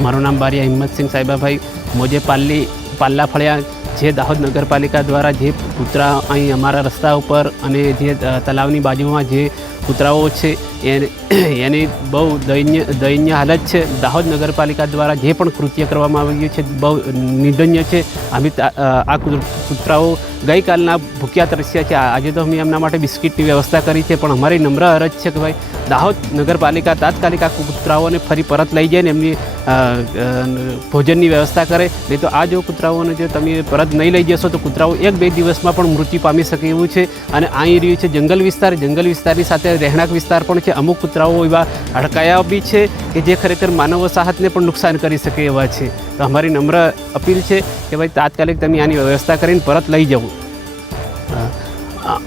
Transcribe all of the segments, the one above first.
મારું નામ બારિયા હિંમતસિંહ સાહેબાભાઈ મોજે પાલ્લી પાલ્લા ફળિયા જે દાહોદ નગરપાલિકા દ્વારા જે કૂતરા અહીં અમારા રસ્તા ઉપર અને જે તલાવની બાજુમાં જે કૂતરાઓ છે, એની બહુ દયનીય દયનીય હાલત છે. દાહોદ નગરપાલિકા દ્વારા જે પણ કૃત્ય કરવામાં આવ્યું છે, બહુ નિંદનીય છે. અમે આ કૂત- કૂતરાઓ ગઈકાલના ભૂખ્યા તરસ્યા છે. આજે તો અમે એમના માટે બિસ્કિટની વ્યવસ્થા કરી છે, પણ અમારી નમ્ર અરજ છે કે ભાઈ, દાહોદ નગરપાલિકા તાત્કાલિક આ કૂતરાઓને ફરી પરત લઈ જઈને એમની ભોજનની વ્યવસ્થા કરે. નહીં તો આ જો કૂતરાઓને જો તમે પરત નહીં લઈ જશો, તો કૂતરાઓ એક બે દિવસમાં પણ મૃત્યુ પામી શકે એવું છે અને અહીં રહ્યું છે જંગલ વિસ્તાર. જંગલ વિસ્તારની સાથે રહેણાંક વિસ્તાર પણ છે. અમુક કૂતરાઓ એવા અડકાયા બી છે કે જે ખરેખર માનવ વસાહતને પણ નુકસાન કરી શકે એવા છે. તો અમારી નમ્ર અપીલ છે કે ભાઈ તાત્કાલિક તમે આની વ્યવસ્થા કરીને પરત લઈ જવું.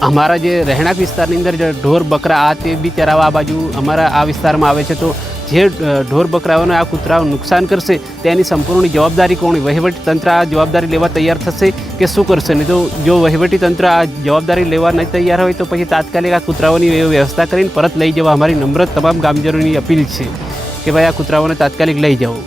અમારા જે રહેણાંક વિસ્તારની અંદર જે ઢોર, બકરા આ તે બી ચરાવવા આ બાજુ અમારા આ વિસ્તારમાં આવે છે તો જે ઢોર બકરાઓને આ કૂતરાઓ નુકસાન કરશે, તેની સંપૂર્ણ જવાબદારી કોણ? વહીવટી તંત્ર આ જવાબદારી લેવા તૈયાર થશે કે શું કરશે? નહીં તો જો વહીવટી તંત્ર આ જવાબદારી લેવા નહીં તૈયાર હોય તો પછી તાત્કાલિક આ કૂતરાઓની વ્યવસ્થા કરીને પરત લઈ જવા અમારી નમ્ર તમામ ગામજનોની અપીલ છે કે ભાઈ આ કૂતરાઓને તાત્કાલિક લઈ જાઓ.